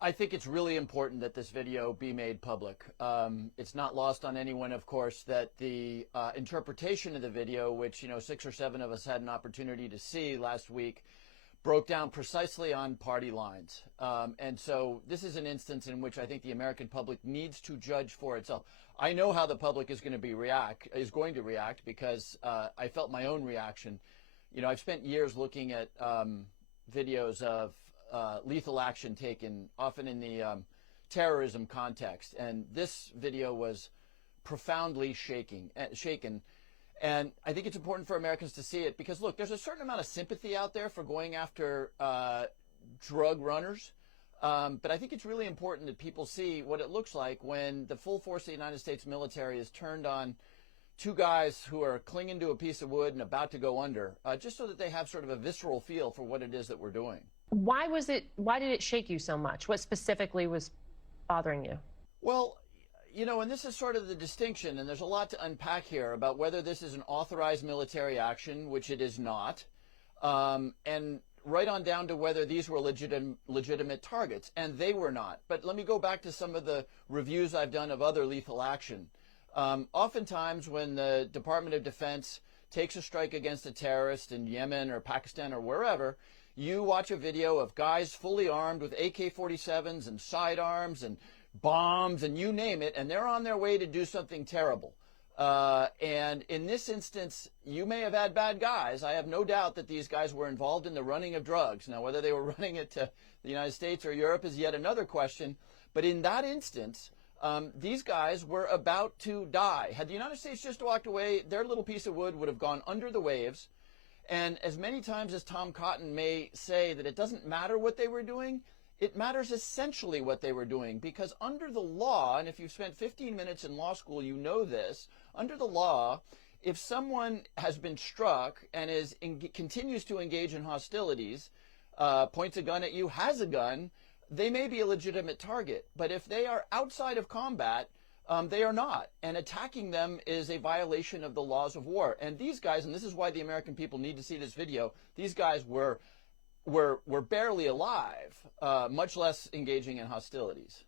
I think it's really important that this video be made public. It's not lost on anyone, of course, that the interpretation of the video, which 6 or 7 of us had an opportunity to see last week, broke down precisely on party lines. And so this is an instance in which I think the American public needs to judge for itself. I know how the public is going to react because I felt my own reaction. I've spent years looking at videos of lethal action taken, often in the terrorism context. And this video was profoundly shaken. And I think it's important for Americans to see it because, look, there's a certain amount of sympathy out there for going after drug runners. But I think it's really important that people see what it looks like when the full force of the United States military is turned on 2 guys who are clinging to a piece of wood and about to go under, just so that they have sort of a visceral feel for what it is that we're doing. Why did it shake you so much? What specifically was bothering you? Well, and this is sort of the distinction, and there's a lot to unpack here about whether this is an authorized military action, which it is not, and right on down to whether these were legitimate targets, and they were not. But let me go back to some of the reviews I've done of other lethal action. Oftentimes when the Department of Defense takes a strike against a terrorist in Yemen or Pakistan or wherever, you watch a video of guys fully armed with AK-47s and sidearms and bombs and you name it, and they're on their way to do something terrible. And in this instance, you may have had bad guys. I have no doubt that these guys were involved in the running of drugs. Now, whether they were running it to the United States or Europe is yet another question. But in that instance, these guys were about to die. Had the United States just walked away, their little piece of wood would have gone under the waves. And as many times as Tom Cotton may say that it doesn't matter what they were doing, it matters essentially what they were doing, because under the law, and if you've spent 15 minutes in law school, you know this, under the law, if someone has been struck and continues to engage in hostilities, points a gun at you, has a gun, they may be a legitimate target. But if they are outside of combat, they are not. And attacking them is a violation of the laws of war. And these guys, and this is why the American people need to see this video, these guys were barely alive, much less engaging in hostilities.